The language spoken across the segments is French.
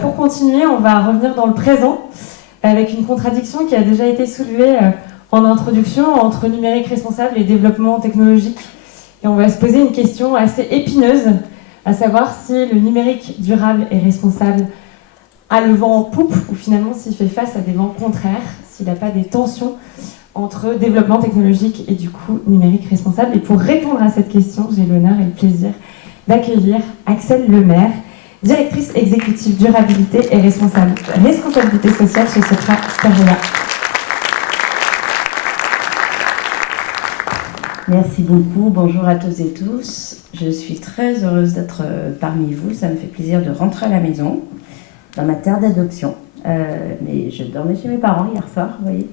Pour continuer, on va revenir dans le présent avec une contradiction qui a déjà été soulevée en introduction entre numérique responsable et développement technologique. Et on va se poser une question assez épineuse, à savoir si le numérique durable et responsable a le vent en poupe ou finalement s'il fait face à des vents contraires, s'il n'a pas des tensions entre développement technologique et du coup numérique responsable. Et pour répondre à cette question, j'ai l'honneur et le plaisir d'accueillir Axelle Lemaire, directrice exécutive durabilité et responsabilité sociale chez Sopra Steria. Merci beaucoup, bonjour à tous et tous. Je suis très heureuse d'être parmi vous, ça me fait plaisir de rentrer à la maison, dans ma terre d'adoption. Mais je dormais chez mes parents hier soir, vous voyez.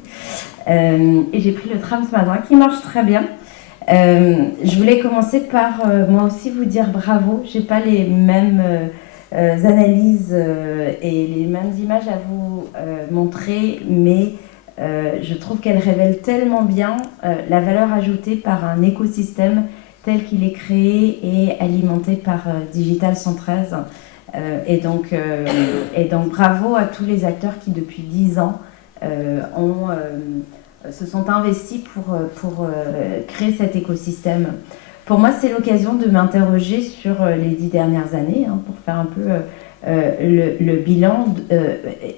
Et j'ai pris le tram ce matin qui marche très bien. Je voulais commencer par moi aussi vous dire bravo. J'ai pas les mêmes analyses et les mêmes images à vous montrer, mais je trouve qu'elles révèlent tellement bien la valeur ajoutée par un écosystème tel qu'il est créé et alimenté par Digital 113. Et donc bravo à tous les acteurs qui depuis 10 ans se sont investis pour créer cet écosystème. Pour moi, c'est l'occasion de m'interroger sur les 10 dernières années, pour faire un peu le bilan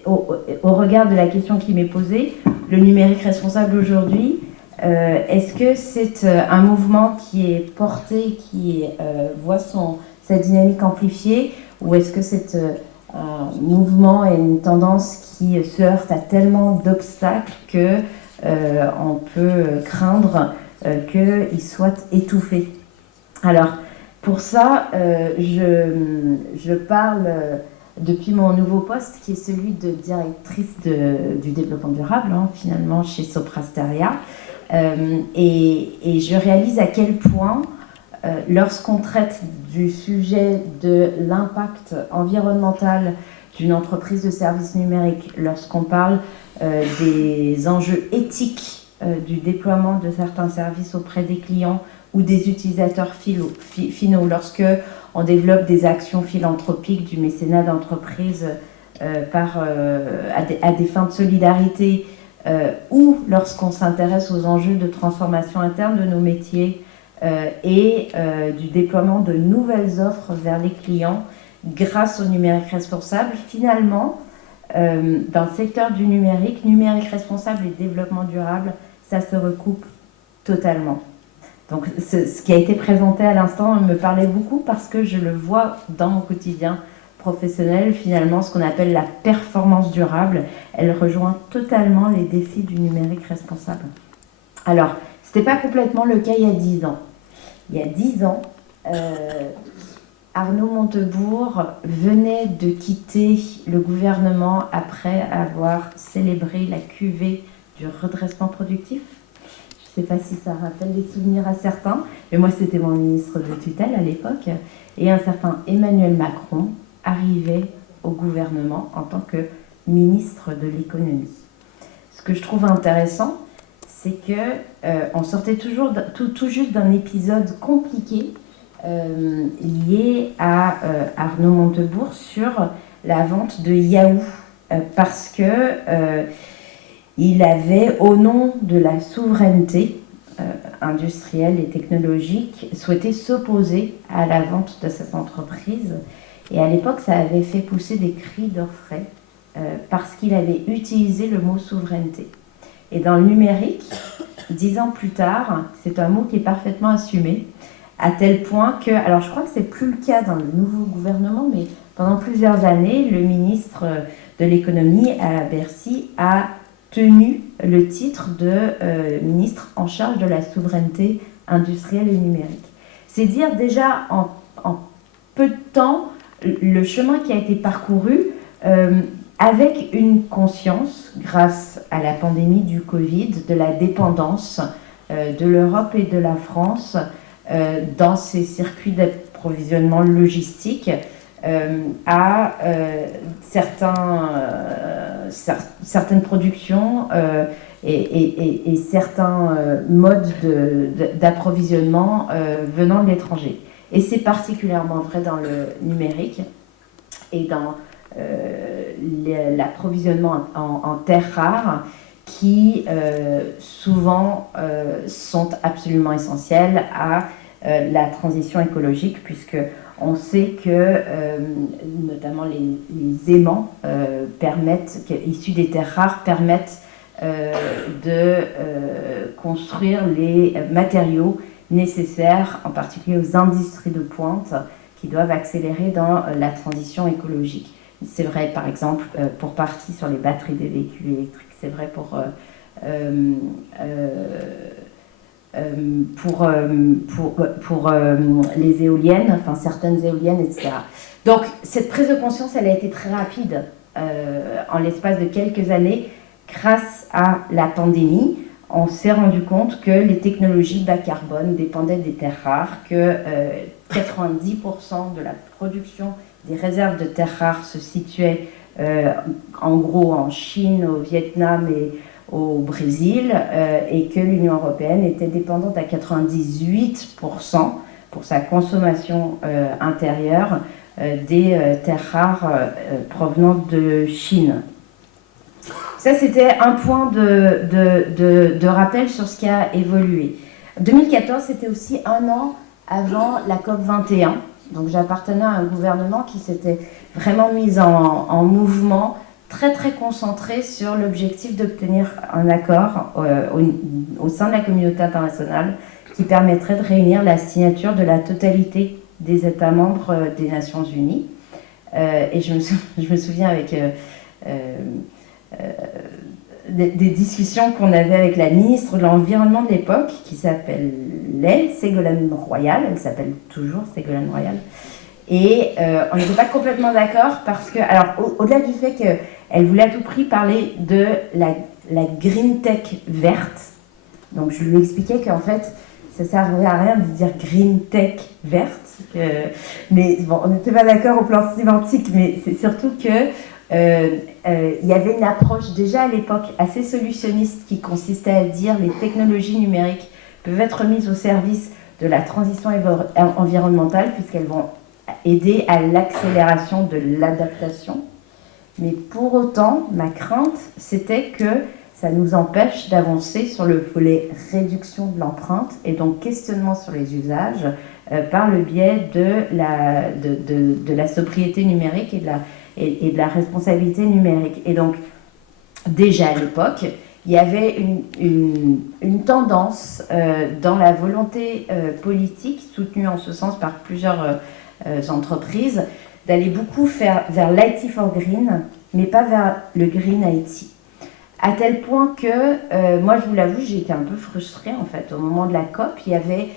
au regard de la question qui m'est posée. Le numérique responsable aujourd'hui, est-ce que c'est un mouvement qui est porté, qui voit sa dynamique amplifiée, ou est-ce que c'est un mouvement et une tendance qui se heurte à tellement d'obstacles que on peut craindre qu'il soit étouffé? Alors, pour ça, je parle depuis mon nouveau poste, qui est celui de directrice du développement durable, finalement, chez Sopra Steria. Et je réalise à quel point, lorsqu'on traite du sujet de l'impact environnemental d'une entreprise de services numériques, lorsqu'on parle des enjeux éthiques du déploiement de certains services auprès des clients ou des utilisateurs finaux, lorsque on développe des actions philanthropiques, du mécénat d'entreprise à des fins de solidarité, ou lorsqu'on s'intéresse aux enjeux de transformation interne de nos métiers et du déploiement de nouvelles offres vers les clients grâce au numérique responsable, finalement, dans le secteur du numérique responsable et développement durable, ça se recoupe totalement. Donc ce qui a été présenté à l'instant me parlait beaucoup parce que je le vois dans mon quotidien professionnel, finalement, ce qu'on appelle la performance durable. Elle rejoint totalement les défis du numérique responsable. Alors, ce n'était pas complètement le cas il y a 10 ans. Il y a 10 ans, Arnaud Montebourg venait de quitter le gouvernement après avoir célébré la cuvée du redressement productif. Je ne sais pas si ça rappelle des souvenirs à certains, mais moi c'était mon ministre de tutelle à l'époque, et un certain Emmanuel Macron arrivait au gouvernement en tant que ministre de l'économie. Ce que je trouve intéressant, c'est qu'on sortait tout juste d'un épisode compliqué lié à Arnaud Montebourg sur la vente de Yahoo, parce que il avait, au nom de la souveraineté industrielle et technologique, souhaité s'opposer à la vente de cette entreprise. Et à l'époque, ça avait fait pousser des cris d'orfraie parce qu'il avait utilisé le mot souveraineté. Et dans le numérique, 10 ans plus tard, c'est un mot qui est parfaitement assumé, à tel point que, alors je crois que c'est plus le cas dans le nouveau gouvernement, mais pendant plusieurs années, le ministre de l'économie à Bercy a tenu le titre de ministre en charge de la souveraineté industrielle et numérique. C'est dire déjà en peu de temps le chemin qui a été parcouru avec une conscience, grâce à la pandémie du Covid, de la dépendance de l'Europe et de la France dans ces circuits d'approvisionnement logistique à certaines productions et certains modes d'approvisionnement venant de l'étranger. Et c'est particulièrement vrai dans le numérique et dans l'approvisionnement en terres rares qui souvent sont absolument essentielles à la transition écologique, puisque on sait que notamment les aimants issus des terres rares permettent de construire les matériaux nécessaires, en particulier aux industries de pointe, qui doivent accélérer dans la transition écologique. C'est vrai, par exemple, pour partie sur les batteries des véhicules électriques, c'est vrai pour les éoliennes, enfin certaines éoliennes, etc. Donc cette prise de conscience, elle a été très rapide en l'espace de quelques années. Grâce à la pandémie, on s'est rendu compte que les technologies bas carbone dépendaient des terres rares, que 90% de la production des réserves de terres rares se situaient en gros en Chine, au Vietnam et au Brésil, et que l'Union européenne était dépendante à 98% pour sa consommation intérieure des terres rares provenant de Chine. Ça, c'était un point de rappel sur ce qui a évolué. 2014, c'était aussi un an avant la COP21. Donc j'appartenais à un gouvernement qui s'était vraiment mis en mouvement, très très concentré sur l'objectif d'obtenir un accord au sein de la communauté internationale qui permettrait de réunir la signature de la totalité des États membres des Nations Unies. Et je me souviens avec des discussions qu'on avait avec la ministre de l'Environnement de l'époque, qui s'appelait Ségolène Royal, elle s'appelle toujours Ségolène Royal, et on n'était pas complètement d'accord parce que, alors au-delà du fait qu'elle voulait à tout prix parler de la green tech verte, donc je lui expliquais qu'en fait ça ne servait à rien de dire green tech verte, mais bon, on n'était pas d'accord au plan sémantique, mais c'est surtout que il y avait une approche déjà à l'époque assez solutionniste qui consistait à dire les technologies numériques peuvent être mises au service de la transition environnementale puisqu'elles vont aider à l'accélération de l'adaptation. Mais pour autant, ma crainte, c'était que ça nous empêche d'avancer sur le volet réduction de l'empreinte et donc questionnement sur les usages par le biais de la sobriété numérique et de la responsabilité numérique. Et donc, déjà à l'époque, il y avait une tendance dans la volonté politique, soutenue en ce sens par plusieurs entreprises, d'aller beaucoup vers l'IT for Green, mais pas vers le Green IT. À tel point que, moi je vous l'avoue, j'ai été un peu frustrée en fait. Au moment de la COP, il y avait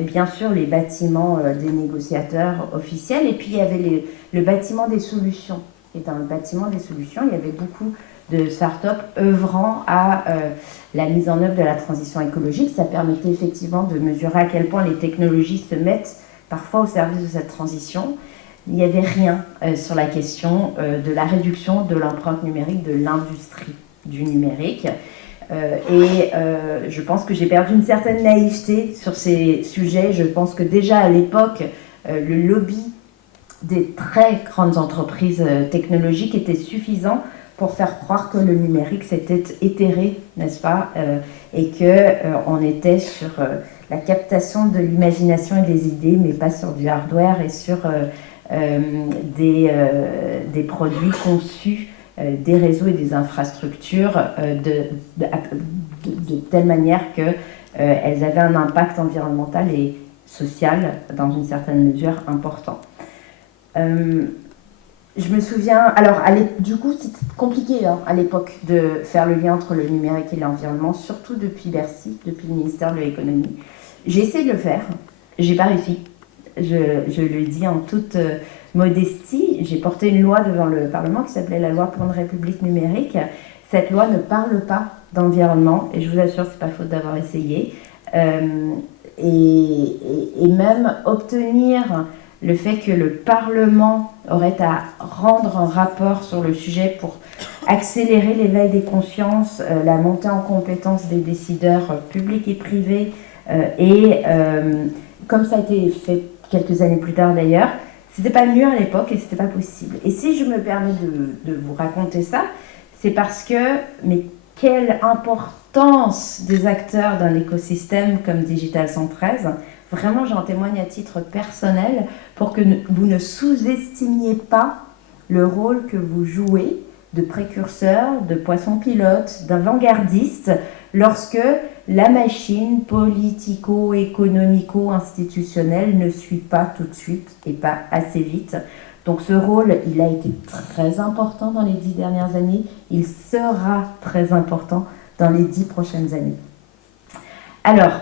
bien sûr les bâtiments des négociateurs officiels et puis il y avait le bâtiment des solutions. Et dans le bâtiment des solutions, il y avait beaucoup de startups œuvrant à la mise en œuvre de la transition écologique. Ça permettait effectivement de mesurer à quel point les technologies se mettent parfois au service de cette transition. Il n'y avait rien sur la question de la réduction de l'empreinte numérique de l'industrie du numérique. Je pense que j'ai perdu une certaine naïveté sur ces sujets. Je pense que déjà à l'époque, le lobby des très grandes entreprises technologiques était suffisant pour faire croire que le numérique s'était éthéré, n'est-ce pas, et qu'on était sur la captation de l'imagination et des idées, mais pas sur du hardware et sur des produits conçus, des réseaux et des infrastructures de telle manière qu'elles avaient un impact environnemental et social, dans une certaine mesure, important. Je me souviens, alors du coup c'était compliqué à l'époque de faire le lien entre le numérique et l'environnement, surtout depuis Bercy, depuis le ministère de l'économie. J'ai essayé de le faire, j'ai pas réussi. Je le dis en toute modestie, j'ai porté une loi devant le Parlement qui s'appelait la loi pour une République numérique. Cette loi ne parle pas d'environnement et je vous assure, c'est pas faute d'avoir essayé. Et même obtenir le fait que le Parlement aurait à rendre un rapport sur le sujet pour accélérer l'éveil des consciences, la montée en compétence des décideurs publics et privés, comme ça a été fait quelques années plus tard d'ailleurs, C'était pas mûr à l'époque et c'était pas possible. Et si je me permets de vous raconter ça, c'est parce que, mais quelle importance des acteurs d'un écosystème comme Digital 113, vraiment j'en témoigne à titre personnel, pour que vous ne sous-estimiez pas le rôle que vous jouez de précurseur, de poisson pilote, d'avant-gardiste, lorsque la machine politico-économico-institutionnelle ne suit pas tout de suite et pas assez vite. Donc ce rôle, il a été très important dans les 10 dernières années, il sera très important dans les 10 prochaines années. Alors,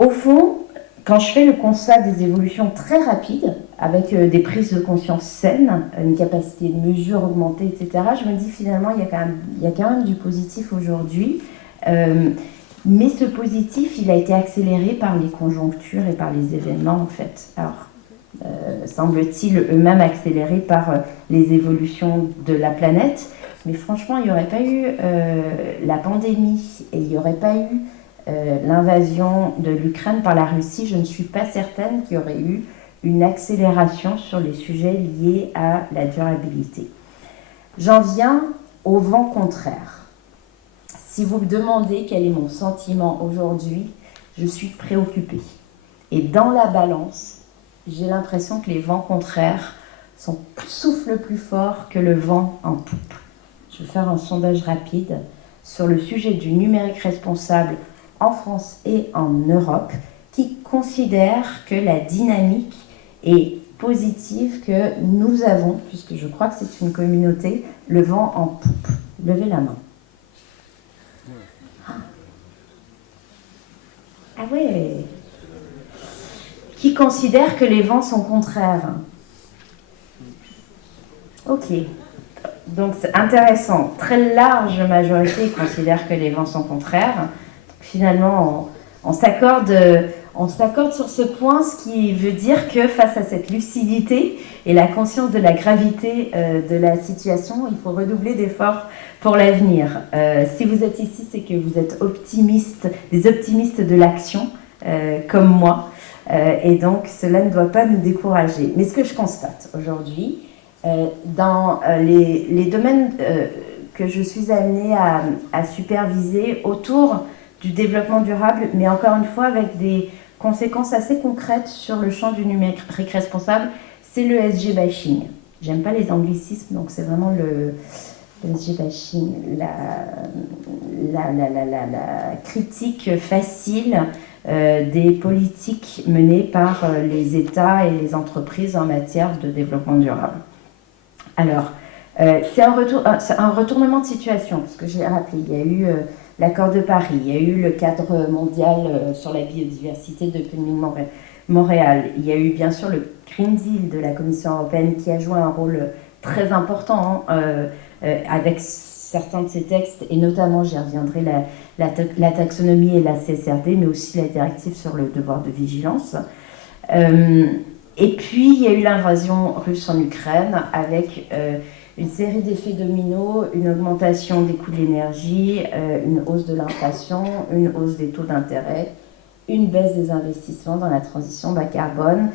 au fond, quand je fais le constat des évolutions très rapides, avec des prises de conscience saines, une capacité de mesure augmentée, etc., je me dis finalement, il y a quand même du positif aujourd'hui. Mais ce positif, il a été accéléré par les conjonctures et par les événements, en fait. Alors, semble-t-il eux-mêmes accélérés par les évolutions de la planète. Mais franchement, il n'y aurait pas eu la pandémie et il n'y aurait pas eu l'invasion de l'Ukraine par la Russie, je ne suis pas certaine qu'il y aurait eu une accélération sur les sujets liés à la durabilité. J'en viens au vent contraire. Si vous me demandez quel est mon sentiment aujourd'hui, je suis préoccupée. Et dans la balance, j'ai l'impression que les vents contraires soufflent plus fort que le vent en poupe. Je vais faire un sondage rapide sur le sujet du numérique responsable en France et en Europe, qui considèrent que la dynamique est positive que nous avons, puisque je crois que c'est une communauté, le vent en poupe. Levez la main. Ah ouais. Qui considèrent que les vents sont contraires. Ok. Donc c'est intéressant. Très large majorité considère que les vents sont contraires. Finalement, on s'accorde sur ce point, ce qui veut dire que face à cette lucidité et la conscience de la gravité de la situation, il faut redoubler d'efforts pour l'avenir. Si vous êtes ici, c'est que vous êtes des optimistes de l'action, comme moi, et donc cela ne doit pas nous décourager. Mais ce que je constate aujourd'hui, dans les domaines que je suis amenée à superviser autour du développement durable, mais encore une fois avec des conséquences assez concrètes sur le champ du numérique responsable, c'est le SG bashing. J'aime pas les anglicismes, donc c'est vraiment le SG bashing, la critique facile des politiques menées par les États et les entreprises en matière de développement durable. Alors, c'est un retournement de situation, parce que j'ai rappelé, il y a eu l'accord de Paris, il y a eu le cadre mondial sur la biodiversité de Kunming-Montréal, il y a eu bien sûr le Green Deal de la Commission européenne qui a joué un rôle très important avec certains de ces textes, et notamment, j'y reviendrai, la taxonomie et la CSRD, mais aussi la directive sur le devoir de vigilance. Et puis, il y a eu l'invasion russe en Ukraine avec une série d'effets dominos, une augmentation des coûts de l'énergie, une hausse de l'inflation, une hausse des taux d'intérêt, une baisse des investissements dans la transition bas carbone.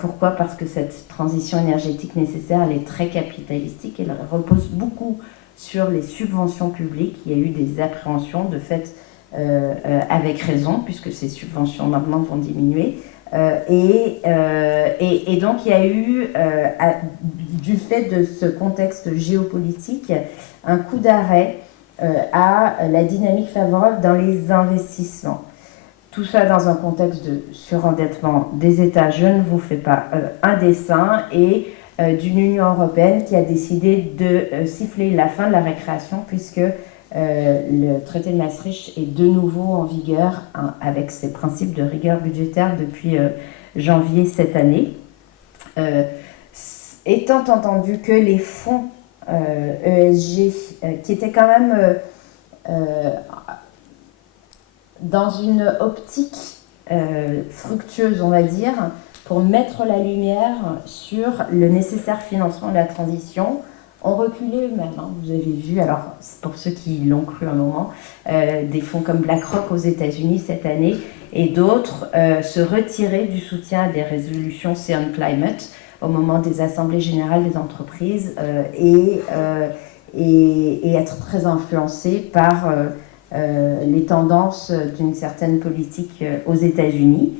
Pourquoi ? Parce que cette transition énergétique nécessaire, elle est très capitalistique, elle repose beaucoup sur les subventions publiques. Il y a eu des appréhensions, de fait, avec raison, puisque ces subventions maintenant vont diminuer. Et donc il y a eu, du fait de ce contexte géopolitique, un coup d'arrêt à la dynamique favorable dans les investissements. Tout ça dans un contexte de surendettement des États, je ne vous fais pas un dessin, et d'une Union européenne qui a décidé de siffler la fin de la récréation, puisque le traité de Maastricht est de nouveau en vigueur avec ses principes de rigueur budgétaire depuis janvier cette année. Étant entendu que les fonds ESG, qui étaient quand même dans une optique fructueuse, on va dire, pour mettre la lumière sur le nécessaire financement de la transition, ont reculé eux-mêmes. Vous avez vu, alors pour ceux qui l'ont cru un moment, des fonds comme BlackRock aux États-Unis cette année et d'autres se retirer du soutien à des résolutions C'est on Climate au moment des assemblées générales des entreprises et être très influencés par les tendances d'une certaine politique aux États-Unis.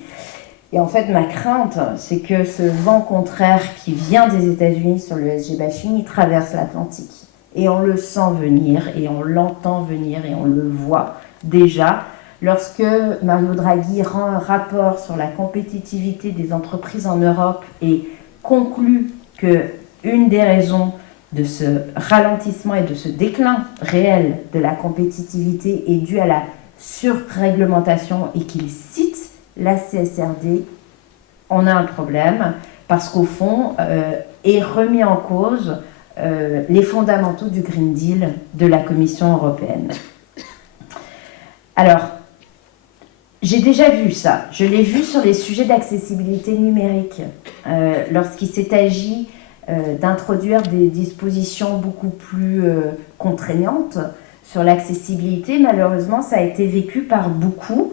Et en fait, ma crainte, c'est que ce vent contraire qui vient des États-Unis sur le ESG bashing, il traverse l'Atlantique. Et on le sent venir, et on l'entend venir, et on le voit déjà. Lorsque Mario Draghi rend un rapport sur la compétitivité des entreprises en Europe et conclut qu'une des raisons de ce ralentissement et de ce déclin réel de la compétitivité est due à la surréglementation et qu'il cite la CSRD, on a un problème parce qu'au fond, est remis en cause les fondamentaux du Green Deal de la Commission européenne. Alors, j'ai déjà vu ça. Je l'ai vu sur les sujets d'accessibilité numérique, lorsqu'il s'est agi d'introduire des dispositions beaucoup plus contraignantes sur l'accessibilité. Malheureusement, ça a été vécu par beaucoup.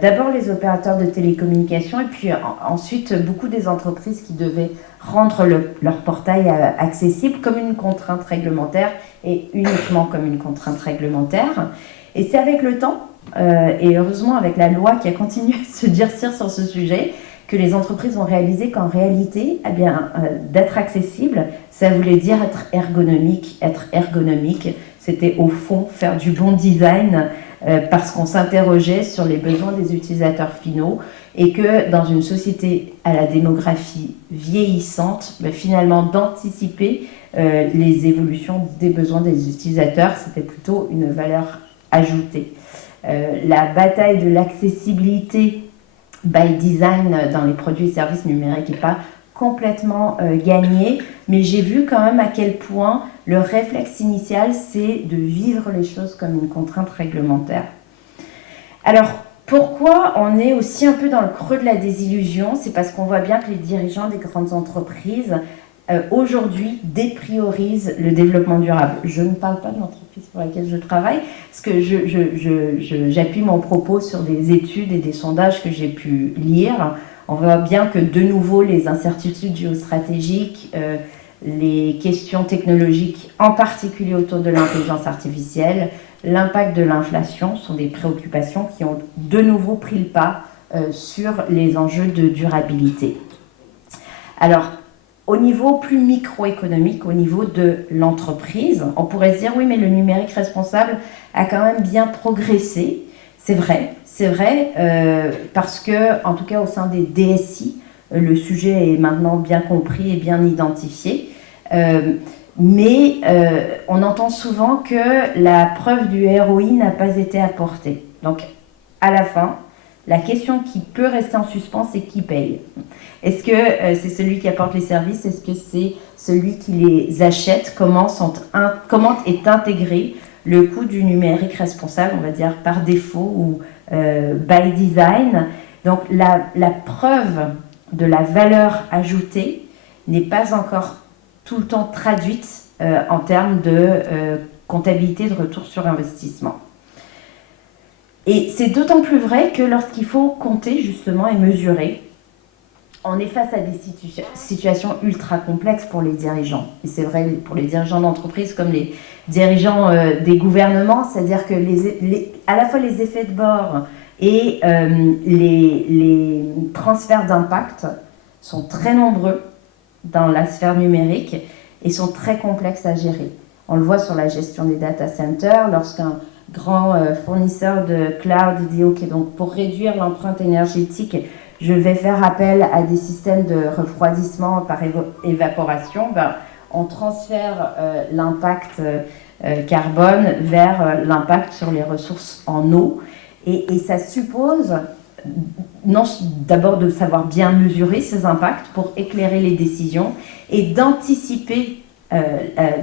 D'abord les opérateurs de télécommunications et puis ensuite beaucoup des entreprises qui devaient rendre leur portail accessible comme une contrainte réglementaire et uniquement comme une contrainte réglementaire. Et c'est avec le temps, et heureusement avec la loi qui a continué à se durcir sur ce sujet, que les entreprises ont réalisé qu'en réalité, eh bien, d'être accessible, ça voulait dire être ergonomique. Être ergonomique, c'était au fond faire du bon design parce qu'on s'interrogeait sur les besoins des utilisateurs finaux et que dans une société à la démographie vieillissante, finalement d'anticiper les évolutions des besoins des utilisateurs, c'était plutôt une valeur ajoutée. La bataille de l'accessibilité by design dans les produits et services numériques n'est pas complètement gagnée, mais j'ai vu quand même à quel point le réflexe initial, c'est de vivre les choses comme une contrainte réglementaire. Alors, pourquoi on est aussi un peu dans le creux de la désillusion? C'est parce qu'on voit bien que les dirigeants des grandes entreprises, aujourd'hui, dépriorisent le développement durable. Je ne parle pas de l'entreprise pour laquelle je travaille, parce que j'appuie mon propos sur des études et des sondages que j'ai pu lire. On voit bien que, de nouveau, les incertitudes géostratégiques, les questions technologiques, en particulier autour de l'intelligence artificielle, l'impact de l'inflation sont des préoccupations qui ont de nouveau pris le pas sur les enjeux de durabilité. Alors, au niveau plus microéconomique, au niveau de l'entreprise, on pourrait se dire oui, mais le numérique responsable a quand même bien progressé. C'est vrai, parce que, en tout cas au sein des DSI, le sujet est maintenant bien compris et bien identifié. Mais on entend souvent que la preuve du ROI n'a pas été apportée. Donc, à la fin, la question qui peut rester en suspens, c'est qui paye. Est-ce que c'est celui qui apporte les services? Est-ce que c'est celui qui les achète? Comment est intégré le coût du numérique responsable, on va dire par défaut ou by design? Donc la preuve de la valeur ajoutée n'est pas encore tout le temps traduite en termes de comptabilité de retour sur investissement. Et c'est d'autant plus vrai que lorsqu'il faut compter justement et mesurer, on est face à des situations ultra complexes pour les dirigeants. Et c'est vrai pour les dirigeants d'entreprise comme les dirigeants des gouvernements, c'est-à-dire que à la fois les effets de bord et les transferts d'impact sont très nombreux dans la sphère numérique et sont très complexes à gérer. On le voit sur la gestion des data centers, lorsqu'un grand fournisseur de cloud dit « Ok, donc pour réduire l'empreinte énergétique, je vais faire appel à des systèmes de refroidissement par évaporation », on transfère l'impact carbone vers l'impact sur les ressources en eau. Et ça suppose d'abord de savoir bien mesurer ces impacts pour éclairer les décisions et d'anticiper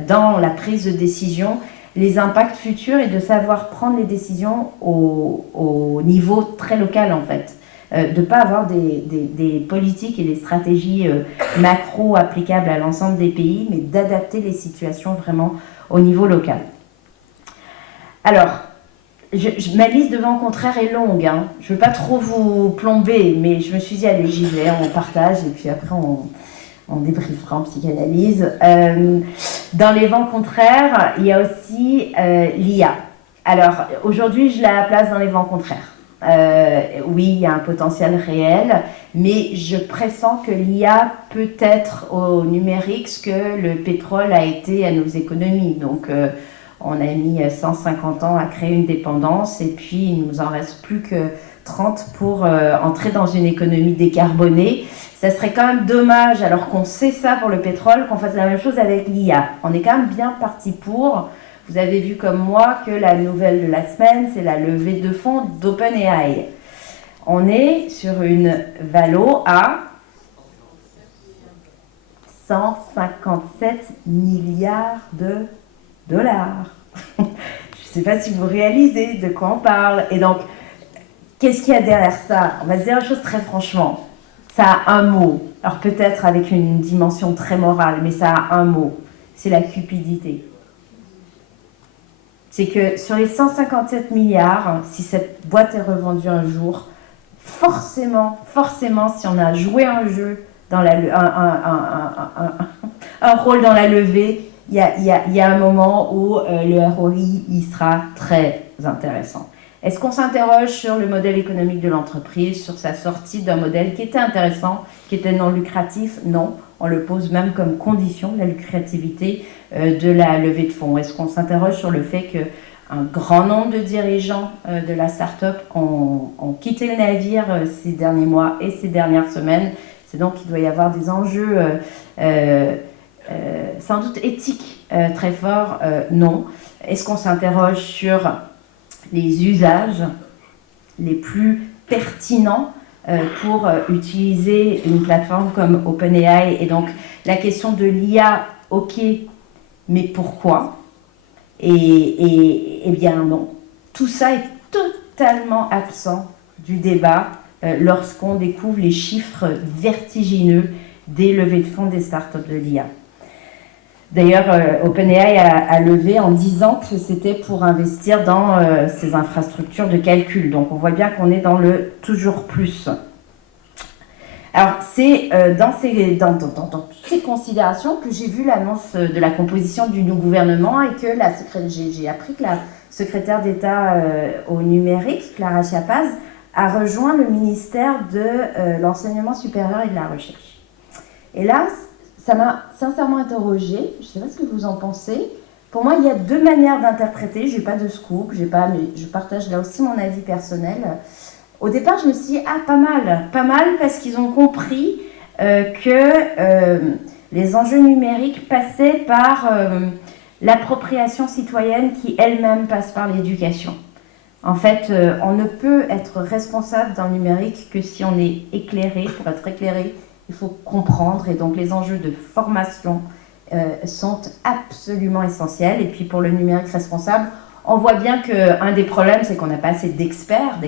dans la prise de décision les impacts futurs et de savoir prendre les décisions au niveau très local en fait. de ne pas avoir des politiques et des stratégies macro applicables à l'ensemble des pays, mais d'adapter les situations vraiment au niveau local. Alors, ma liste de vents contraires est longue, hein. Je ne veux pas trop vous plomber, mais je me suis dit, allez, j'y vais, on partage, et puis après on débriefera en psychanalyse. Dans les vents contraires, il y a aussi l'IA. Alors, aujourd'hui, je la place dans les vents contraires. Oui, il y a un potentiel réel, mais je pressens que l'IA peut être au numérique ce que le pétrole a été à nos économies. Donc, on a mis 150 ans à créer une dépendance et puis il nous en reste plus que 30 pour entrer dans une économie décarbonée. Ça serait quand même dommage, alors qu'on sait ça pour le pétrole, qu'on fasse la même chose avec l'IA. On est quand même bien parti pour. Vous avez vu comme moi que la nouvelle de la semaine, c'est la levée de fonds d'OpenAI. On est sur une valo à 157 milliards de dollars. Je ne sais pas si vous réalisez de quoi on parle. Et donc, qu'est-ce qu'il y a derrière ça? On va se dire une chose très franchement. Ça a un mot. Alors peut-être avec une dimension très morale, mais ça a un mot. C'est la cupidité. C'est que sur les 157 milliards, si cette boîte est revendue un jour, forcément, si on a joué un jeu, dans un rôle dans la levée, il y a un moment où le ROI il sera très intéressant. Est-ce qu'on s'interroge sur le modèle économique de l'entreprise, sur sa sortie d'un modèle qui était intéressant, qui était non lucratif? Non. On le pose même comme condition, la lucrativité de la levée de fonds. Est-ce qu'on s'interroge sur le fait qu'un grand nombre de dirigeants de la start-up ont quitté le navire ces derniers mois et ces dernières semaines? C'est donc qu'il doit y avoir des enjeux sans doute éthiques très forts. Non. Est-ce qu'on s'interroge sur les usages les plus pertinents pour utiliser une plateforme comme OpenAI? Et donc la question de l'IA, ok, mais pourquoi? Et bien non. Tout ça est totalement absent du débat lorsqu'on découvre les chiffres vertigineux des levées de fonds des startups de l'IA. D'ailleurs, OpenAI a levé en 10 ans que c'était pour investir dans ces infrastructures de calcul. Donc on voit bien qu'on est dans le toujours plus. Alors c'est dans toutes ces considérations que j'ai vu l'annonce de la composition du nouveau gouvernement et que j'ai appris que la secrétaire d'État au numérique, Clara Chiappaz, a rejoint le ministère de l'enseignement supérieur et de la recherche. Et là, ça m'a sincèrement interrogée. Je ne sais pas ce que vous en pensez. Pour moi, il y a deux manières d'interpréter. Je n'ai pas de scoop, mais je partage là aussi mon avis personnel. Au départ, je me suis dit, pas mal parce qu'ils ont compris que les enjeux numériques passaient par l'appropriation citoyenne qui elle-même passe par l'éducation. En fait, on ne peut être responsable d'un numérique que si on est éclairé. Pour être éclairé, il faut comprendre, et donc les enjeux de formation sont absolument essentiels. Et puis pour le numérique responsable, on voit bien qu'un des problèmes, c'est qu'on n'a pas assez d'experts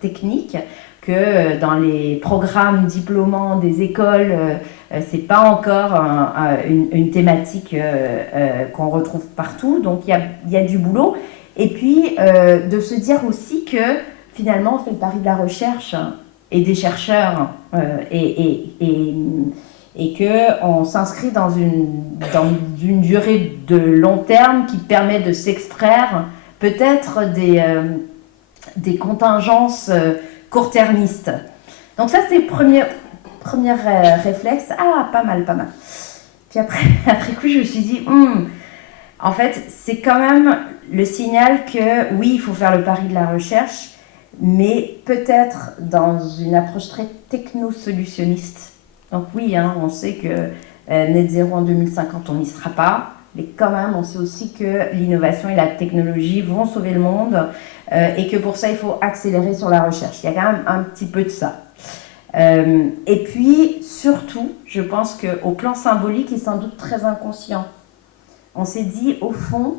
techniques, que dans les programmes diplômants des écoles, c'est pas encore une thématique qu'on retrouve partout. Donc il y a du boulot. Et puis de se dire aussi que finalement, on fait le pari de la recherche et des chercheurs et qu'on s'inscrit dans une durée de long terme qui permet de s'extraire peut-être des contingences court-termistes. Donc ça, c'est le premier réflexe. Pas mal. Puis après coup, je me suis dit, en fait, c'est quand même le signal que oui, il faut faire le pari de la recherche, mais peut-être dans une approche très techno-solutionniste. Donc oui, on sait que net zéro en 2050, on n'y sera pas, mais quand même, on sait aussi que l'innovation et la technologie vont sauver le monde et que pour ça, il faut accélérer sur la recherche. Il y a quand même un petit peu de ça. Et puis, surtout, je pense qu'au plan symbolique, il est sans doute très inconscient. On s'est dit, au fond,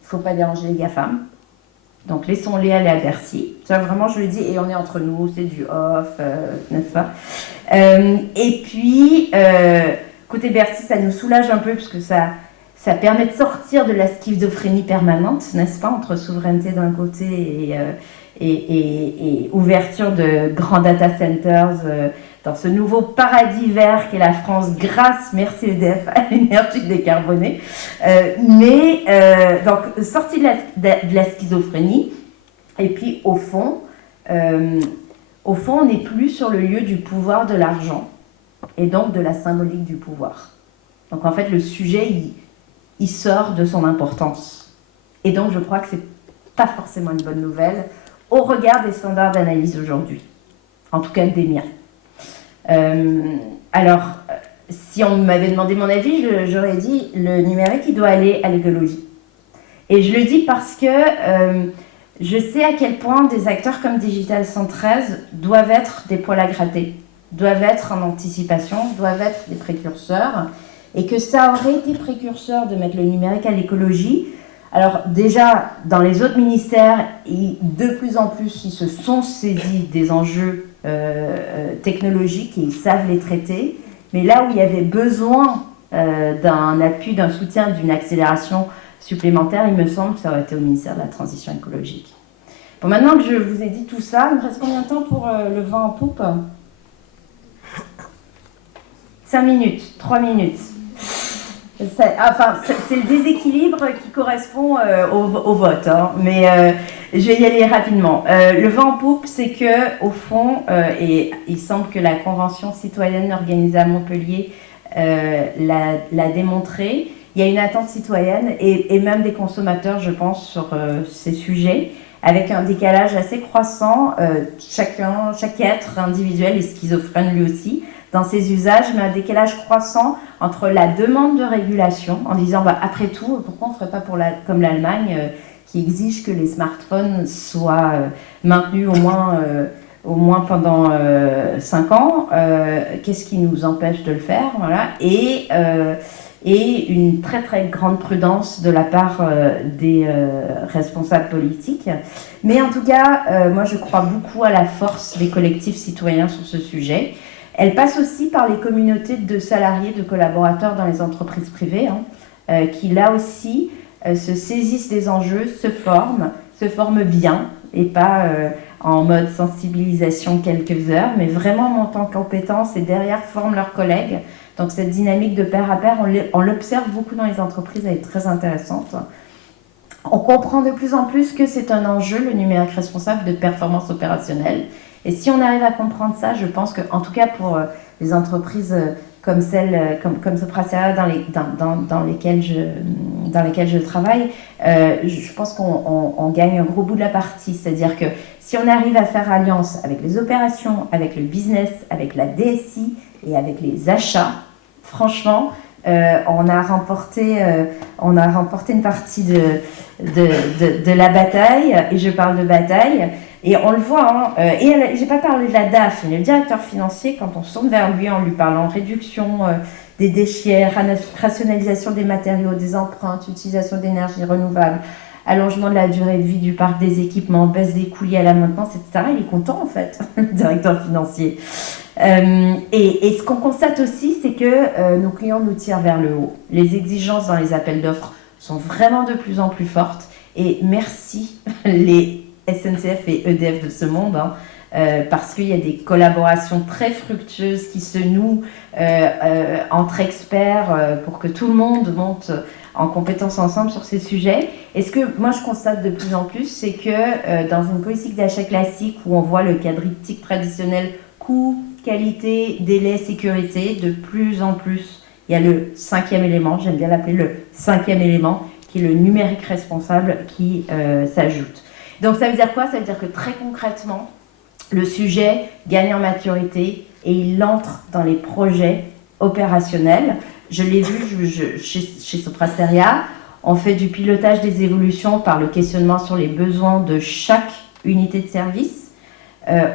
il ne faut pas déranger les GAFAM. Donc laissons-les aller à Bercy. Ça, vraiment, je le dis, et on est entre nous, c'est du off, n'est-ce pas? Et puis, côté Bercy, ça nous soulage un peu, parce que ça permet de sortir de la schizophrénie permanente, n'est-ce pas, entre souveraineté d'un côté et ouverture de grands data centers dans ce nouveau paradis vert qu'est la France grâce, merci EDF, à l'énergie décarbonée. Donc, sortie de la schizophrénie, et puis au fond, on n'est plus sur le lieu du pouvoir de l'argent, et donc de la symbolique du pouvoir. Donc en fait, le sujet, il sort de son importance. Et donc je crois que c'est pas forcément une bonne nouvelle au regard des standards d'analyse aujourd'hui, en tout cas des miens. Alors, si on m'avait demandé mon avis, j'aurais dit le numérique, il doit aller à l'écologie. Et je le dis parce que je sais à quel point des acteurs comme Digital 113 doivent être des poils à gratter, doivent être en anticipation, doivent être des précurseurs, et que ça aurait été précurseur de mettre le numérique à l'écologie. Alors déjà, dans les autres ministères, de plus en plus, ils se sont saisis des enjeux technologiques et ils savent les traiter. Mais là où il y avait besoin d'un appui, d'un soutien, d'une accélération supplémentaire, il me semble que ça aurait été au ministère de la Transition écologique. Bon, maintenant que je vous ai dit tout ça, il me reste combien de temps pour le vent en poupe? 5 minutes, 3 minutes. C'est le déséquilibre qui correspond au vote, hein. Mais je vais y aller rapidement. Le vent en poupe, c'est que au fond, et il semble que la Convention citoyenne organisée à Montpellier l'a démontré, il y a une attente citoyenne et même des consommateurs, je pense, sur ces sujets, avec un décalage assez croissant. Chaque être individuel est schizophrène lui aussi dans ses usages, mais un décalage croissant entre la demande de régulation, en disant après tout, pourquoi on ne ferait pas comme l'Allemagne qui exige que les smartphones soient maintenus au moins pendant 5 ans, qu'est-ce qui nous empêche de le faire, voilà. Et une très très grande prudence de la part des responsables politiques. Mais en tout cas, moi je crois beaucoup à la force des collectifs citoyens sur ce sujet. Elle passe aussi par les communautés de salariés, de collaborateurs dans les entreprises privées, qui là aussi se saisissent des enjeux, se forment bien, et pas en mode sensibilisation quelques heures, mais vraiment montent en compétences et derrière forment leurs collègues. Donc cette dynamique de pair à pair, on l'observe beaucoup dans les entreprises, elle est très intéressante. On comprend de plus en plus que c'est un enjeu, le numérique responsable, de performance opérationnelle. Et si on arrive à comprendre ça, je pense qu'en tout cas pour les entreprises comme Soprasteria dans lesquelles je travaille, je pense qu'on gagne un gros bout de la partie. C'est-à-dire que si on arrive à faire alliance avec les opérations, avec le business, avec la DSI et avec les achats, franchement, on a remporté une partie de la bataille, et je parle de bataille. Et on le voit, j'ai pas parlé de la DAF, mais le directeur financier, quand on se tourne vers lui en lui parlant réduction des déchets, rationalisation des matériaux, des empreintes, utilisation d'énergie renouvelable, allongement de la durée de vie du parc des équipements, baisse des coûts liés à la maintenance, etc., il est content en fait, le directeur financier. Et ce qu'on constate aussi, c'est que nos clients nous tirent vers le haut. Les exigences dans les appels d'offres sont vraiment de plus en plus fortes, et merci les SNCF et EDF de ce monde, parce qu'il y a des collaborations très fructueuses qui se nouent entre experts pour que tout le monde monte en compétence ensemble sur ces sujets. Et ce que moi je constate de plus en plus, c'est que dans une politique d'achat classique où on voit le quadriptyque traditionnel coût, qualité, délai, sécurité, de plus en plus, il y a le 5e élément, j'aime bien l'appeler le 5e élément, qui est le numérique responsable qui s'ajoute. Donc ça veut dire quoi? Ça veut dire que très concrètement, le sujet gagne en maturité et il entre dans les projets opérationnels. Je l'ai vu chez Soprasteria, on fait du pilotage des évolutions par le questionnement sur les besoins de chaque unité de service.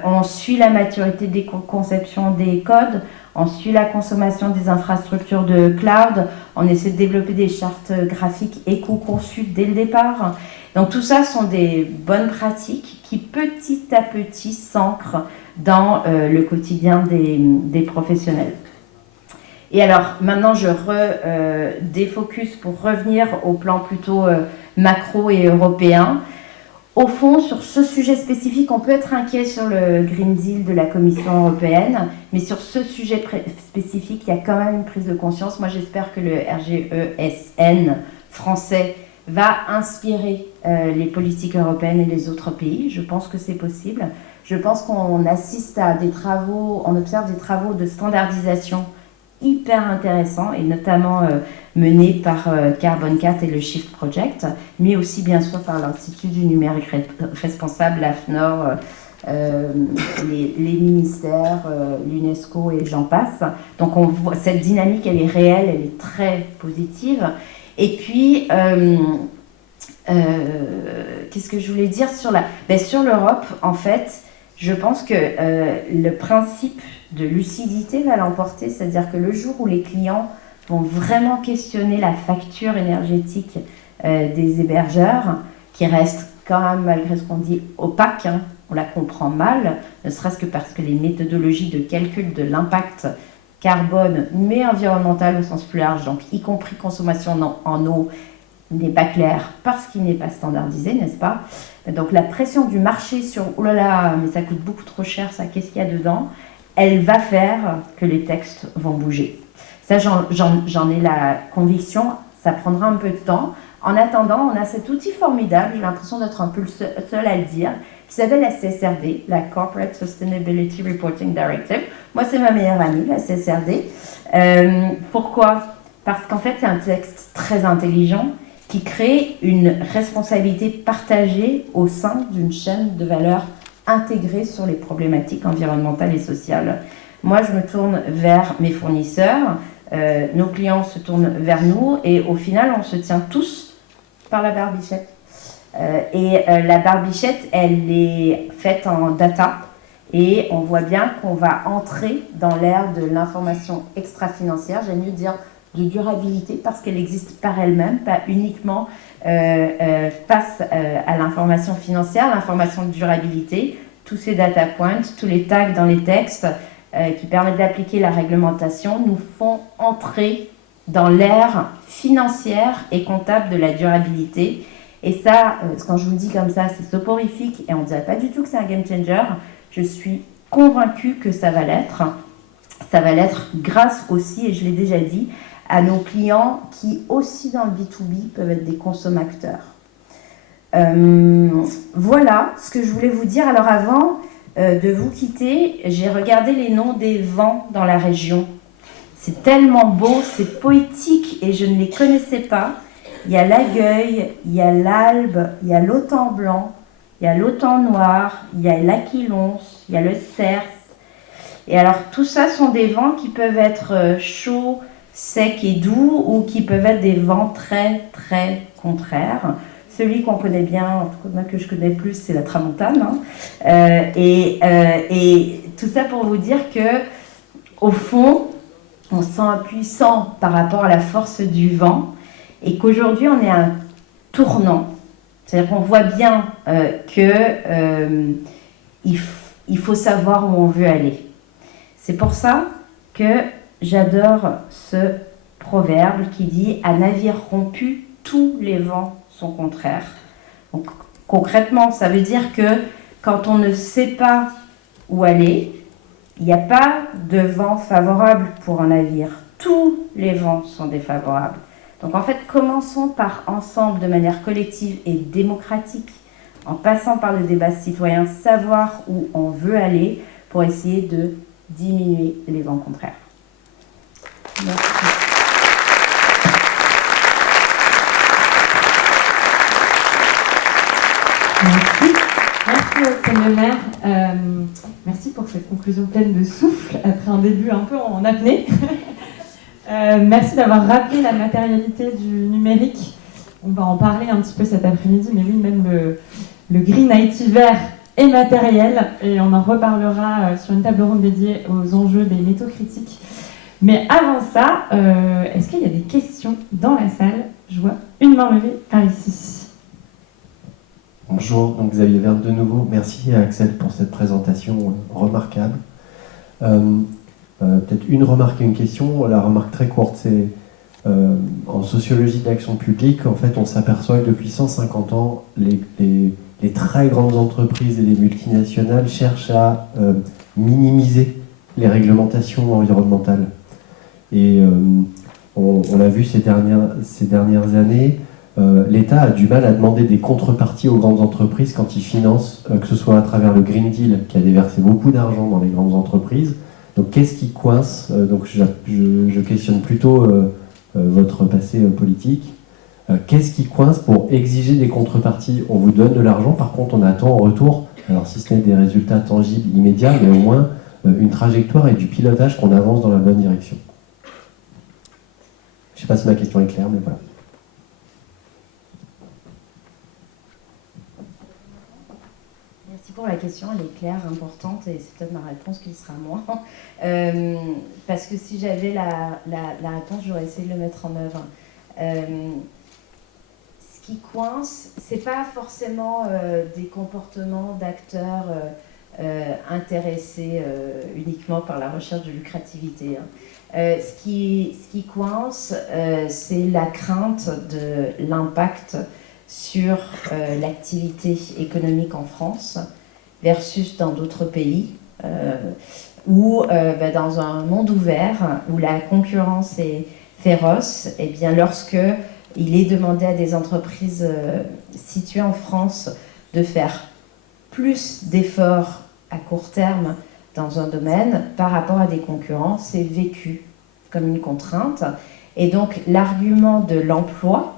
On suit la maturité des conceptions des codes, on suit la consommation des infrastructures de cloud, on essaie de développer des chartes graphiques éco-conçues dès le départ. Donc tout ça sont des bonnes pratiques qui petit à petit s'ancrent dans le quotidien des professionnels. Et alors maintenant je défocus pour revenir au plan plutôt macro et européen. Au fond, sur ce sujet spécifique, on peut être inquiet sur le Green Deal de la Commission européenne, mais sur ce sujet spécifique, il y a quand même une prise de conscience. Moi, j'espère que le RGESN français va inspirer les politiques européennes et les autres pays. Je pense que c'est possible. Je pense qu'on assiste à des travaux, on observe des travaux de standardisation hyper intéressants, et notamment menés par Carbon 4 et le Shift Project, mais aussi bien sûr par l'Institut du numérique responsable, l'AFNOR, les ministères, l'UNESCO et j'en passe. Donc on voit, cette dynamique, elle est réelle, elle est très positive. Et puis, qu'est-ce que je voulais dire sur l'Europe, en fait, je pense que le principe de lucidité va l'emporter, c'est-à-dire que le jour où les clients vont vraiment questionner la facture énergétique des hébergeurs, qui reste quand même, malgré ce qu'on dit, opaque, hein, on la comprend mal, ne serait-ce que parce que les méthodologies de calcul de l'impact carbone, mais environnemental au sens plus large, donc y compris consommation en eau, n'est pas clair parce qu'il n'est pas standardisé, n'est-ce pas? Donc la pression du marché sur « oh là là, mais ça coûte beaucoup trop cher, ça, qu'est-ce qu'il y a dedans ?» elle va faire que les textes vont bouger. Ça, j'en ai la conviction, ça prendra un peu de temps. En attendant, on a cet outil formidable, j'ai l'impression d'être un peu le seul à le dire, qui s'appelle la CSRD, la Corporate Sustainability Reporting Directive. Moi, c'est ma meilleure amie, la CSRD. Pourquoi? Parce qu'en fait, c'est un texte très intelligent qui crée une responsabilité partagée au sein d'une chaîne de valeur intégrée sur les problématiques environnementales et sociales. Moi, je me tourne vers mes fournisseurs, nos clients se tournent vers nous, et au final, on se tient tous par la barbichette. La barbichette, elle est faite en data, et on voit bien qu'on va entrer dans l'ère de l'information extra-financière, j'aime mieux dire de durabilité, parce qu'elle existe par elle-même, pas uniquement face à l'information financière, l'information de durabilité, tous ces data points, tous les tags dans les textes qui permettent d'appliquer la réglementation nous font entrer dans l'ère financière et comptable de la durabilité. Et ça, quand je vous le dis comme ça, c'est soporifique et on ne dirait pas du tout que c'est un game changer. Je suis convaincue que ça va l'être. Ça va l'être grâce aussi, et je l'ai déjà dit, à nos clients qui aussi dans le B2B peuvent être des consommateurs. Voilà ce que je voulais vous dire. Alors avant de vous quitter, j'ai regardé les noms des vents dans la région. C'est tellement beau, c'est poétique et je ne les connaissais pas. Il y a l'Agueil, il y a l'Albe, il y a l'Autan blanc, il y a l'Autan noir, il y a l'Aquilon, il y a le Cerce. Et alors tout ça sont des vents qui peuvent être chauds, secs et doux, ou qui peuvent être des vents très très contraires. Celui qu'on connaît bien, en tout cas que je connais plus, c'est la tramontane. Hein. Et tout ça pour vous dire que, au fond, on se sent impuissant par rapport à la force du vent, et qu'aujourd'hui on est à un tournant. C'est-à-dire qu'on voit bien qu'il faut savoir où on veut aller. C'est pour ça que j'adore ce proverbe qui dit « À navire rompu, tous les vents sont contraires ». Donc, concrètement, ça veut dire que quand on ne sait pas où aller, il n'y a pas de vent favorable pour un navire. Tous les vents sont défavorables. Donc en fait, commençons par ensemble, de manière collective et démocratique, en passant par le débat citoyen, savoir où on veut aller pour essayer de diminuer les vents contraires. Merci. Merci Roxane Lemaire. Merci pour cette conclusion pleine de souffle après un début un peu en apnée. Merci d'avoir rappelé la matérialité du numérique. On va en parler un petit peu cet après-midi, mais oui, même le Green IT vert et matériels, et on en reparlera sur une table ronde dédiée aux enjeux des métaux critiques. Mais avant ça, est-ce qu'il y a des questions dans la salle? Je vois une main levée par ici. Bonjour, donc Xavier Verne de nouveau. Merci à Axel pour cette présentation remarquable. Peut-être une remarque et une question. La remarque très courte, c'est en sociologie d'action publique, en fait, on s'aperçoit que depuis 150 ans, les très grandes entreprises et les multinationales cherchent à minimiser les réglementations environnementales. Et on l'a vu ces dernières années, l'État a du mal à demander des contreparties aux grandes entreprises quand il finance, que ce soit à travers le Green Deal, qui a déversé beaucoup d'argent dans les grandes entreprises. Donc qu'est-ce qui coince? Donc je questionne plutôt votre passé politique. Qu'est-ce qui coince pour exiger des contreparties? On vous donne de l'argent, par contre on attend en retour, alors si ce n'est des résultats tangibles, immédiats, mais au moins une trajectoire et du pilotage qu'on avance dans la bonne direction. Je ne sais pas si ma question est claire, mais voilà. Merci pour la question, elle est claire, importante, et c'est peut-être ma réponse qui sera moins. Parce que si j'avais la réponse, j'aurais essayé de le mettre en œuvre. Ce qui coince, c'est pas forcément des comportements d'acteurs intéressés uniquement par la recherche de lucrativité. Ce qui coince, c'est la crainte de l'impact sur l'activité économique en France versus dans d'autres pays où dans un monde ouvert où la concurrence est féroce, et bien lorsque il est demandé à des entreprises situées en France de faire plus d'efforts à court terme dans un domaine par rapport à des concurrents, c'est vécu comme une contrainte. Et donc l'argument de l'emploi,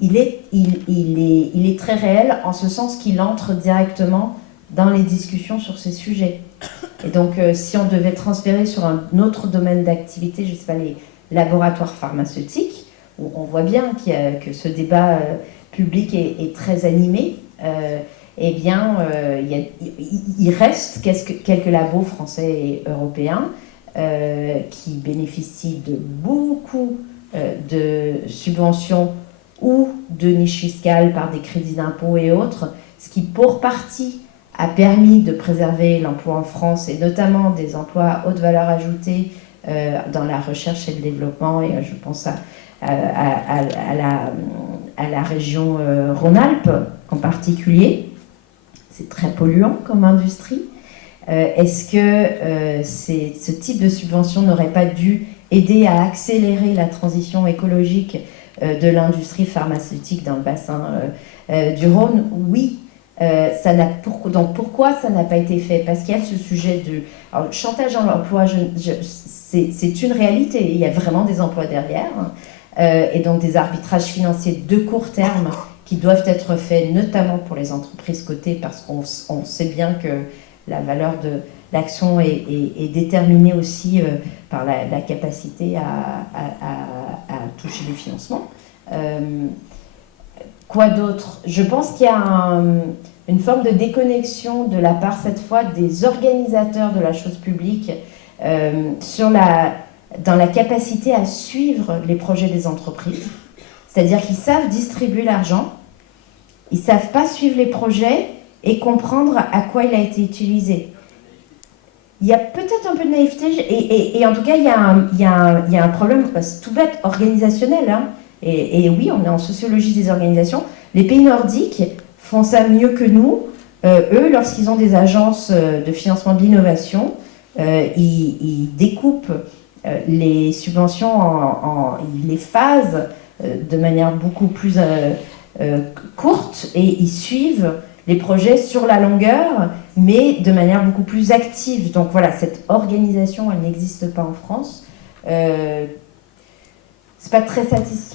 il est très réel en ce sens qu'il entre directement dans les discussions sur ces sujets. Et donc si on devait transférer sur un autre domaine d'activité, je ne sais pas, les laboratoires pharmaceutiques, où on voit bien que ce débat public est très animé, eh bien, il reste quelques labos français et européens qui bénéficient de beaucoup de subventions ou de niches fiscales par des crédits d'impôt et autres, ce qui, pour partie, a permis de préserver l'emploi en France, et notamment des emplois à haute valeur ajoutée dans la recherche et le développement, et je pense à la région Rhône-Alpes en particulier. C'est très polluant comme industrie. Est-ce que ce type de subvention n'aurait pas dû aider à accélérer la transition écologique de l'industrie pharmaceutique dans le bassin du Rhône? Oui. Donc pourquoi ça n'a pas été fait? Parce qu'il y a ce sujet de... Alors, le chantage à l'emploi, c'est une réalité. Il y a vraiment des emplois derrière. Et donc des arbitrages financiers de court terme qui doivent être faits, notamment pour les entreprises cotées, parce qu'on sait bien que la valeur de l'action est déterminée aussi par la capacité à toucher des financements. Quoi d'autre? Je pense qu'il y a une forme de déconnexion de la part, cette fois, des organisateurs de la chose publique dans la capacité à suivre les projets des entreprises. C'est-à-dire qu'ils savent distribuer l'argent, ils ne savent pas suivre les projets et comprendre à quoi il a été utilisé. Il y a peut-être un peu de naïveté, et en tout cas, il y a un problème tout bête, organisationnel. Hein. Et oui, on est en sociologie des organisations. Les pays nordiques font ça mieux que nous. Eux, lorsqu'ils ont des agences de financement de l'innovation, ils découpent les subventions ils les phasent de manière beaucoup plus courte, et ils suivent les projets sur la longueur, mais de manière beaucoup plus active. Donc voilà, cette organisation, elle n'existe pas en France. C'est pas très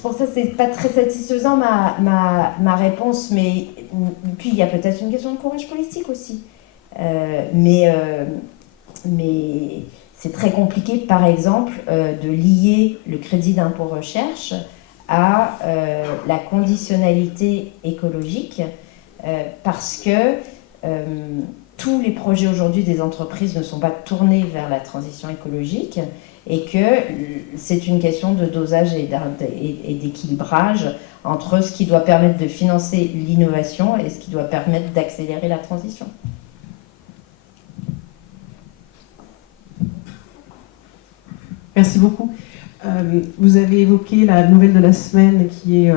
pour ça, c'est pas très satisfaisant ma réponse, mais puis il y a peut-être une question de courage politique aussi. Mais c'est très compliqué, par exemple, de lier le crédit d'impôt recherche à la conditionnalité écologique, parce que tous les projets aujourd'hui des entreprises ne sont pas tournés vers la transition écologique et que c'est une question de dosage et d'équilibrage entre ce qui doit permettre de financer l'innovation et ce qui doit permettre d'accélérer la transition. Merci beaucoup. Vous avez évoqué la nouvelle de la semaine qui est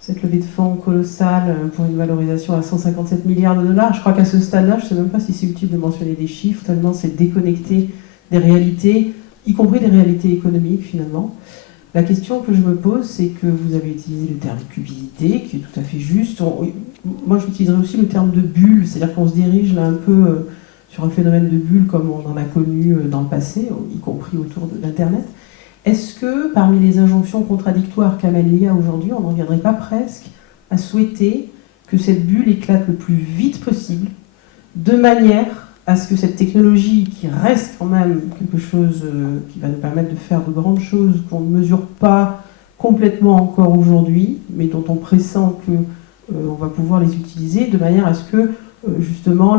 cette levée de fonds colossale pour une valorisation à 157 milliards de dollars. Je crois qu'à ce stade-là, je ne sais même pas si c'est utile de mentionner des chiffres, tellement c'est déconnecté des réalités, y compris des réalités économiques finalement. La question que je me pose, c'est que vous avez utilisé le terme cupidité, qui est tout à fait juste. Moi, j'utiliserais aussi le terme de bulle, c'est-à-dire qu'on se dirige là un peu sur un phénomène de bulle comme on en a connu dans le passé, y compris autour d'Internet. Est-ce que, parmi les injonctions contradictoires qu'amène l'IA aujourd'hui, on n'en viendrait pas presque à souhaiter que cette bulle éclate le plus vite possible, de manière à ce que cette technologie, qui reste quand même quelque chose qui va nous permettre de faire de grandes choses qu'on ne mesure pas complètement encore aujourd'hui, mais dont on pressent qu'on va pouvoir les utiliser, de manière à ce que, justement,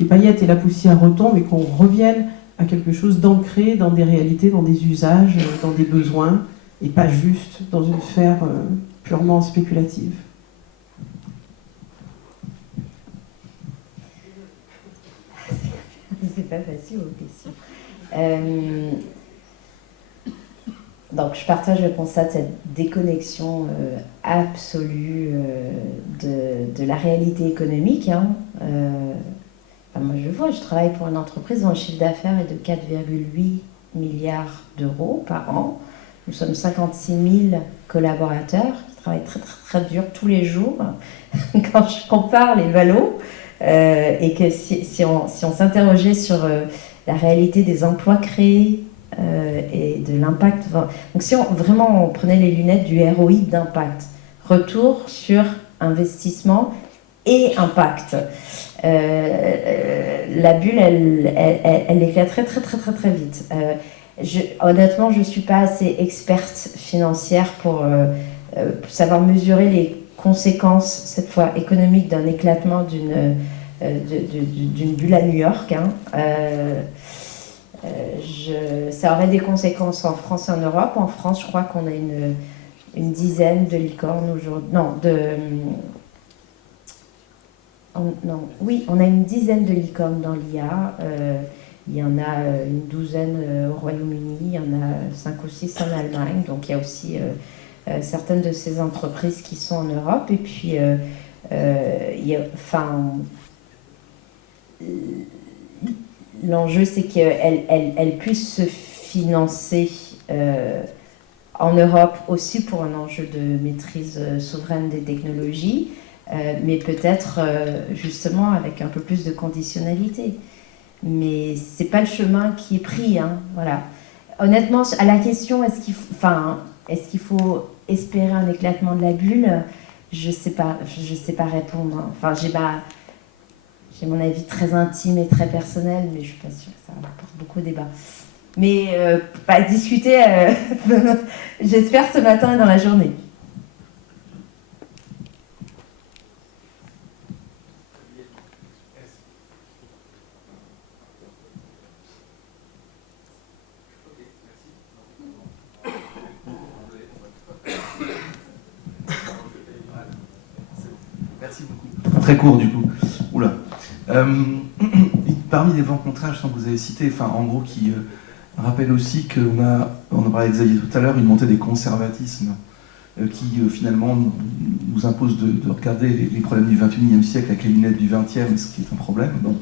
les paillettes et la poussière retombent et qu'on revienne à quelque chose d'ancré dans des réalités, dans des usages, dans des besoins, et pas juste dans une sphère purement spéculative. C'est pas facile aux questions. Donc je partage le constat de cette déconnexion absolue de la réalité économique. Moi je vois, je travaille pour une entreprise dont le chiffre d'affaires est de 4,8 milliards d'euros par an. Nous sommes 56 000 collaborateurs qui travaillent très très très dur tous les jours. Quand je compare les valos, et que si on s'interrogeait sur la réalité des emplois créés et de l'impact, donc si vraiment on prenait les lunettes du ROI d'impact, retour sur investissement et impact, la bulle elle éclaterait très très très très vite. Honnêtement, je ne suis pas assez experte financière pour savoir mesurer les conséquences, cette fois économiques, d'un éclatement d'une bulle à New York. Ça aurait des conséquences en France et en Europe. En France, je crois qu'on a une dizaine de licornes aujourd'hui. Oui, on a une dizaine de licornes dans l'IA. Il y en a une douzaine au Royaume-Uni, il y en a 5 ou 6 en Allemagne. Donc il y a aussi certaines de ces entreprises qui sont en Europe. Et puis, l'enjeu, c'est qu'elles puissent se financer en Europe aussi pour un enjeu de maîtrise souveraine des technologies, mais peut-être justement avec un peu plus de conditionnalité. Mais c'est pas le chemin qui est pris, voilà. Honnêtement, à la question est-ce qu'il faut espérer un éclatement de la bulle, je sais pas répondre. Enfin, j'ai mon avis très intime et très personnel, mais je suis pas sûre que ça apporte beaucoup de débat. Mais discuter, j'espère ce matin et dans la journée. Merci beaucoup. Très court du coup. Oula. Parmi les vents contraires, je sens que vous avez cité, en gros, qui rappelle aussi qu'on a parlé de Xavier tout à l'heure, une montée des conservatismes qui finalement nous impose de regarder les problèmes du 21e siècle avec les lunettes du 20e, ce qui est un problème. Donc,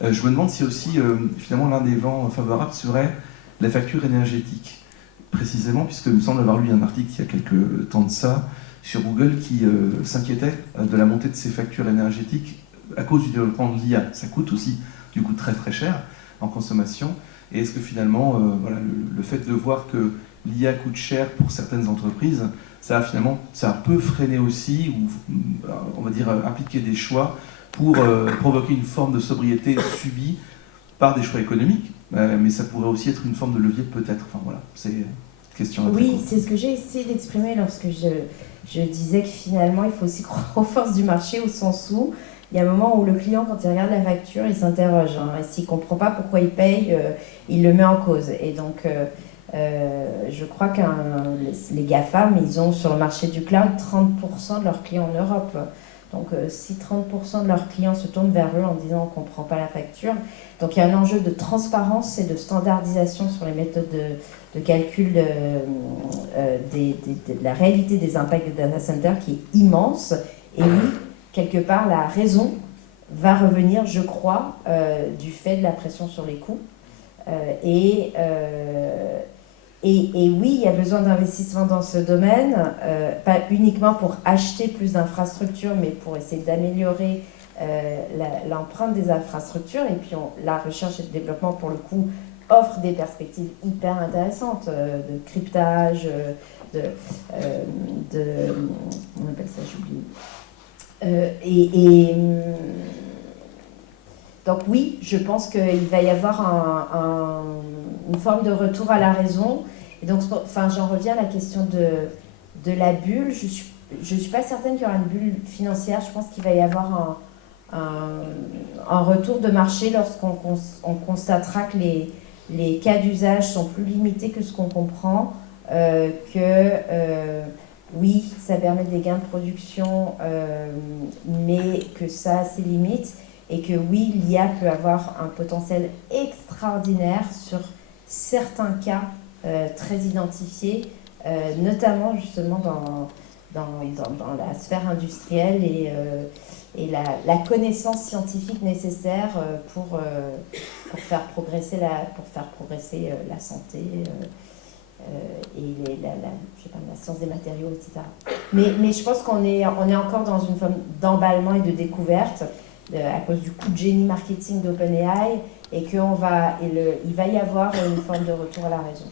je me demande si aussi, finalement, l'un des vents favorables serait la facture énergétique, précisément, puisque il me semble avoir lu un article il y a quelques temps de ça, sur Google qui s'inquiétait de la montée de ses factures énergétiques à cause du développement de l'IA. Ça coûte aussi du coup très très cher en consommation. Et est-ce que finalement, le fait de voir que l'IA coûte cher pour certaines entreprises, ça peut freiner aussi, ou on va dire impliquer des choix pour provoquer une forme de sobriété subie par des choix économiques, mais ça pourrait aussi être une forme de levier peut-être. Enfin voilà, c'est une question. Oui, c'est ce que j'ai essayé d'exprimer lorsque je disais que finalement il faut aussi croire aux forces du marché, au sens où il y a un moment où le client, quand il regarde la facture, il s'interroge. Et s'il ne comprend pas pourquoi il paye, il le met en cause. Et donc, je crois que les GAFAM, ils ont sur le marché du cloud 30% de leurs clients en Europe. Donc, si 30% de leurs clients se tournent vers eux en disant qu'on ne comprend pas la facture, donc il y a un enjeu de transparence et de standardisation sur les méthodes de calcul de la réalité des impacts des data centers qui est immense. Et oui, quelque part, la raison va revenir, je crois, du fait de la pression sur les coûts. Et oui, il y a besoin d'investissement dans ce domaine, pas uniquement pour acheter plus d'infrastructures, mais pour essayer d'améliorer l'empreinte des infrastructures. Et puis la recherche et le développement, pour le coup, offre des perspectives hyper intéressantes de cryptage, on appelle ça, j'oublie. Donc oui, je pense qu'il va y avoir une forme de retour à la raison. Et donc, j'en reviens à la question de la bulle. Je suis pas certaine qu'il y aura une bulle financière. Je pense qu'il va y avoir un retour de marché lorsqu'on constatera que les cas d'usage sont plus limités que ce qu'on comprend, oui, ça permet des gains de production, mais que ça a ses limites, et que oui, l'IA peut avoir un potentiel extraordinaire sur certains cas très identifiés, notamment justement dans la sphère industrielle et la connaissance scientifique nécessaire pour faire progresser la santé et la science des matériaux, etc. Mais je pense qu'on est encore dans une forme d'emballement et de découverte à cause du coup de génie marketing d'OpenAI, et il va y avoir une forme de retour à la raison.